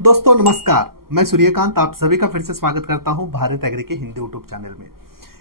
दोस्तों नमस्कार, मैं सूर्यकांत आप सभी का फिर से स्वागत करता हूं भारत एग्री के हिंदी यूट्यूब चैनल में।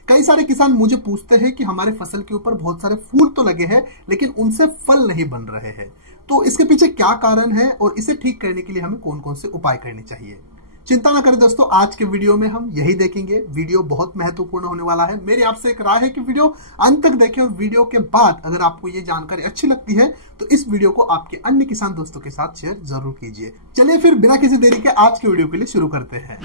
कई सारे किसान मुझे पूछते हैं कि हमारे फसल के ऊपर बहुत सारे फूल तो लगे हैं लेकिन उनसे फल नहीं बन रहे हैं, तो इसके पीछे क्या कारण है और इसे ठीक करने के लिए हमें कौन कौन से उपाय करने चाहिए। चिंता ना करें दोस्तों, आज के वीडियो में हम यही देखेंगे। वीडियो बहुत महत्वपूर्ण होने वाला है। मेरी आपसे एक राय है कि वीडियो अंत तक देखें और वीडियो के बाद अगर आपको ये जानकारी अच्छी लगती है तो इस वीडियो को आपके अन्य किसान दोस्तों के साथ शेयर जरूर कीजिए। चलिए फिर बिना किसी देरी के आज के वीडियो के लिए शुरू करते हैं।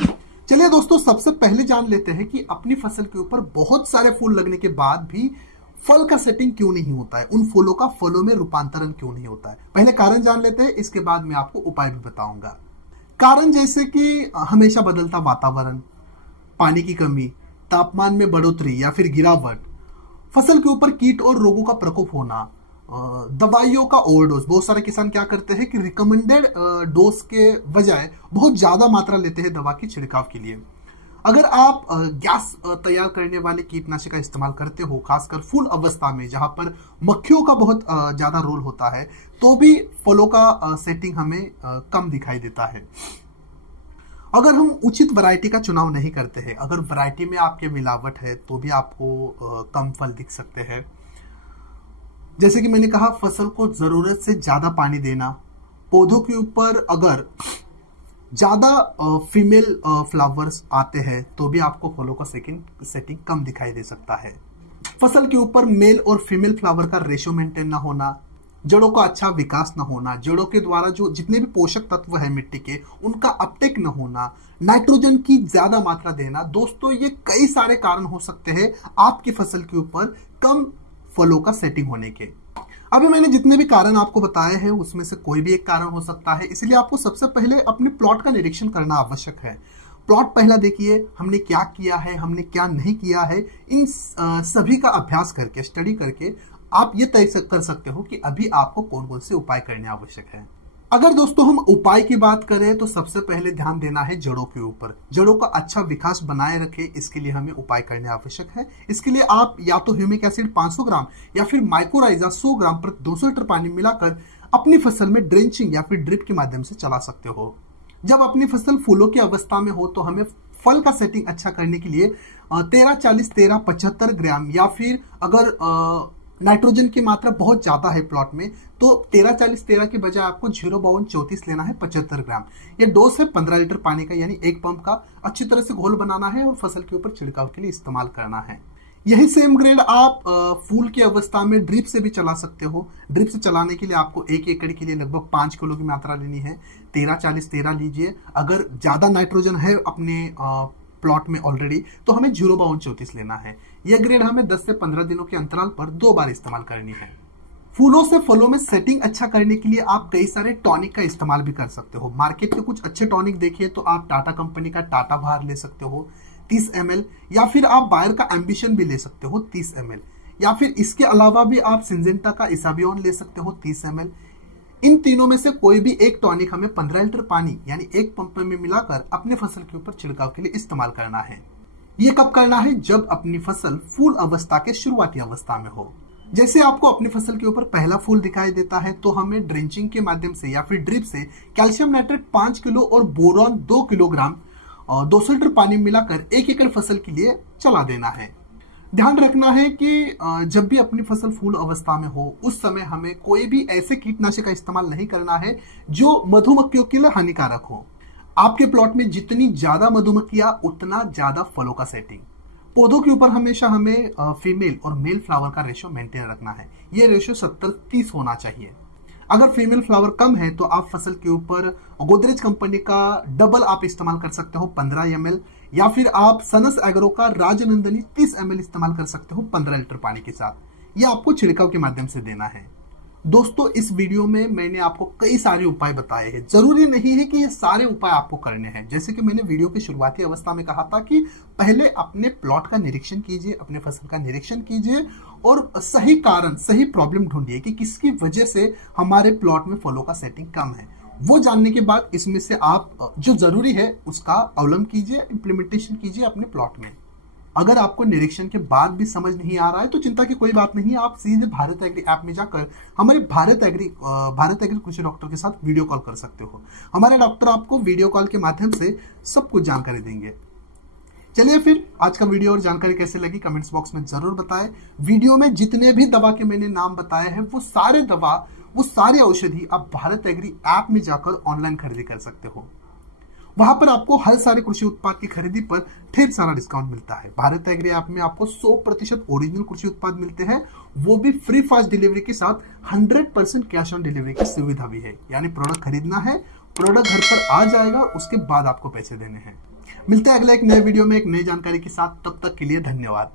चलिए दोस्तों, सबसे पहले जान लेते हैं कि अपनी फसल के ऊपर बहुत सारे फूल लगने के बाद भी फल का सेटिंग क्यों नहीं होता है, उन फूलों का फलों में रूपांतरण क्यों नहीं होता है। पहले कारण जान लेते हैं, इसके बाद मैं आपको उपाय भी बताऊंगा। कारण जैसे कि हमेशा बदलता वातावरण, पानी की कमी, तापमान में बढ़ोतरी या फिर गिरावट, फसल के ऊपर कीट और रोगों का प्रकोप होना, दवाइयों का ओवरडोज। बहुत सारे किसान क्या करते हैं कि रिकमेंडेड डोज के बजाय बहुत ज्यादा मात्रा लेते हैं दवा की छिड़काव के लिए। अगर आप गैस तैयार करने वाले कीटनाशक का इस्तेमाल करते हो, खासकर फूल अवस्था में जहां पर मक्खियों का बहुत ज्यादा रोल होता है, तो भी फलों का सेटिंग हमें कम दिखाई देता है। अगर हम उचित वैरायटी का चुनाव नहीं करते हैं, अगर वैरायटी में आपके मिलावट है तो भी आपको कम फल दिख सकते हैं। जैसे कि मैंने कहा, फसल को जरूरत से ज्यादा पानी देना, पौधों के ऊपर अगर ज्यादा फीमेल फ्लावर्स आते हैं तो भी आपको फलों का सेटिंग कम दिखाई दे सकता है। फसल के ऊपर मेल और फीमेल फ्लावर का रेशियो मेंटेन ना होना, जड़ों का अच्छा विकास न होना, जड़ों के द्वारा जो जितने भी पोषक तत्व है मिट्टी के उनका अपटेक न होना, नाइट्रोजन की ज्यादा मात्रा देना। दोस्तों, ये कई सारे कारण हो सकते हैं आपकी फसल के ऊपर कम फलों का सेटिंग होने के। अभी मैंने जितने भी कारण आपको बताए हैं उसमें से कोई भी एक कारण हो सकता है, इसलिए आपको सबसे पहले अपने प्लॉट का निरीक्षण करना आवश्यक है। प्लॉट पहला देखिए, हमने क्या किया है, हमने क्या नहीं किया है, इन सभी का अभ्यास करके, स्टडी करके आप ये तय कर सकते हो कि अभी आपको कौन कौन से उपाय करने आवश्यक है। अगर दोस्तों हम उपाय की बात करें तो सबसे पहले ध्यान देना है जड़ों के ऊपर। जड़ों का अच्छा विकास बनाए रखे, इसके लिए हमें उपाय करने आवश्यक है। इसके लिए आप या तो ह्यूमिक एसिड 500 ग्राम या फिर माइक्रोराइजा 100 ग्राम प्रति 200 लीटर पानी मिलाकर अपनी फसल में ड्रेंचिंग या फिर ड्रिप के माध्यम से चला सकते हो। जब अपनी फसल फूलों की अवस्था में हो तो हमें फल का सेटिंग अच्छा करने के लिए 13-40-13-75 ग्राम या फिर अगर नाइट्रोजन की मात्रा बहुत ज्यादा है प्लॉट में तो 13-40-13 के बजाय आपको 0-52-34 लेना है 75 ग्राम। यह डोज है 15 लीटर पानी का, यानी एक पंप का। अच्छी तरह से घोल बनाना है और फसल के ऊपर छिड़काव के लिए इस्तेमाल करना है। यही सेम ग्रेड आप फूल की अवस्था में ड्रिप से भी चला सकते हो। ड्रिप से चलाने के लिए आपको 1 एकड़ के लिए लगभग 5 किलो की मात्रा लेनी है। 13-40-13 लीजिए। अगर ज्यादा नाइट्रोजन है अपने प्लॉट में ऑलरेडी तो हमें 0-52-34 लेना है। यह ग्रेड हमें 10 से 15 दिनों के अंतराल पर 2 बार इस्तेमाल करनी है। फूलों से फलों में सेटिंग अच्छा करने के लिए आप कई सारे टॉनिक का इस्तेमाल भी कर सकते हो। मार्केट के कुछ अच्छे टॉनिक देखिए तो आप टाटा कंपनी का टाटा बार ले सकते हो 30 ml, या फिर आप बायर का एम्बिशन भी ले सकते हो 30 ml, या फिर इसके अलावा भी आप सिंजेंटा का इसाबियोन ले सकते हो 30 ml। इन तीनों में से कोई भी एक टॉनिक हमें 15 लीटर पानी यानी एक पंप में मिलाकर अपने फसल के ऊपर छिड़काव के लिए इस्तेमाल करना है। ये कब करना है? जब अपनी फसल फूल अवस्था के शुरुआती अवस्था में हो। जैसे आपको अपनी फसल के ऊपर पहला फूल दिखाई देता है तो हमें ड्रेंचिंग के माध्यम से या फिर ड्रिप से कैल्शियम नाइट्रेट 5 किलो और बोरॉन 2 किलोग्राम 200 लीटर पानी मिलाकर 1 एकड़ फसल के लिए चला देना है। ध्यान रखना है कि जब भी अपनी फसल फूल अवस्था में हो उस समय हमें कोई भी ऐसे कीटनाशक का इस्तेमाल नहीं करना है जो मधुमक्खियों के लिए हानिकारक हो। आपके प्लॉट में जितनी ज्यादा मधुमक्खियां उतना ज्यादा फलों का सेटिंग। पौधों के ऊपर हमेशा हमें फीमेल और मेल फ्लावर का रेशियो मेंटेन रखना है। ये रेशियो 70-30 होना चाहिए। अगर फीमेल फ्लावर कम है तो आप फसल के ऊपर गोदरेज कंपनी का डबल आप इस्तेमाल कर सकते हो 15 ml, या फिर आप सनस एग्रो का राजनंदनी 30 ml इस्तेमाल कर सकते हो 15 लीटर पानी के साथ। यह आपको छिड़काव के माध्यम से देना है। दोस्तों, इस वीडियो में मैंने आपको कई सारे उपाय बताए हैं। जरूरी नहीं है कि ये सारे उपाय आपको करने हैं। जैसे कि मैंने वीडियो की शुरुआती अवस्था में कहा था कि पहले अपने प्लॉट का निरीक्षण कीजिए, अपने फसल का निरीक्षण कीजिए और सही कारण, सही प्रॉब्लम ढूंढिए कि किसकी वजह से हमारे प्लॉट में फलों का सेटिंग कम है। वो जानने के बाद इसमें से आप जो जरूरी है उसका अवलंबन कीजिए, इंप्लीमेंटेशन कीजिए अपने प्लॉट में। अगर आपको निरीक्षण के बाद भी समझ नहीं आ रहा है तो चिंता की कोई बात नहीं, आप सीधे भारत एग्री ऐप में जाकर हमारे भारत एग्री कृषि डॉक्टर के साथ वीडियो कॉल कर सकते हो। हमारे डॉक्टर आपको वीडियो कॉल के माध्यम से सब कुछ जानकारी देंगे। चलिए फिर आज का वीडियो और जानकारी कैसे लगी कमेंट्स बॉक्स में जरूर बताएं। वीडियो में जितने भी दवा के मैंने नाम बताए हैं वो सारे औषधि आप भारत एग्री ऐप में जाकर ऑनलाइन खरीदी कर सकते हो। वहां पर आपको हर सारे कृषि उत्पाद की खरीदी पर ढेर सारा डिस्काउंट मिलता है। भारत एग्री ऐप में आपको 100% ओरिजिनल कृषि उत्पाद मिलते हैं, वो भी फ्री फास्ट डिलीवरी के साथ 100% कैश ऑन डिलीवरी की सुविधा भी है। यानी प्रोडक्ट खरीदना है, प्रोडक्ट घर पर आ जाएगा, उसके बाद आपको पैसे देने हैं। मिलते हैं अगले एक नए वीडियो में एक नई जानकारी के साथ, तब तक के लिए धन्यवाद।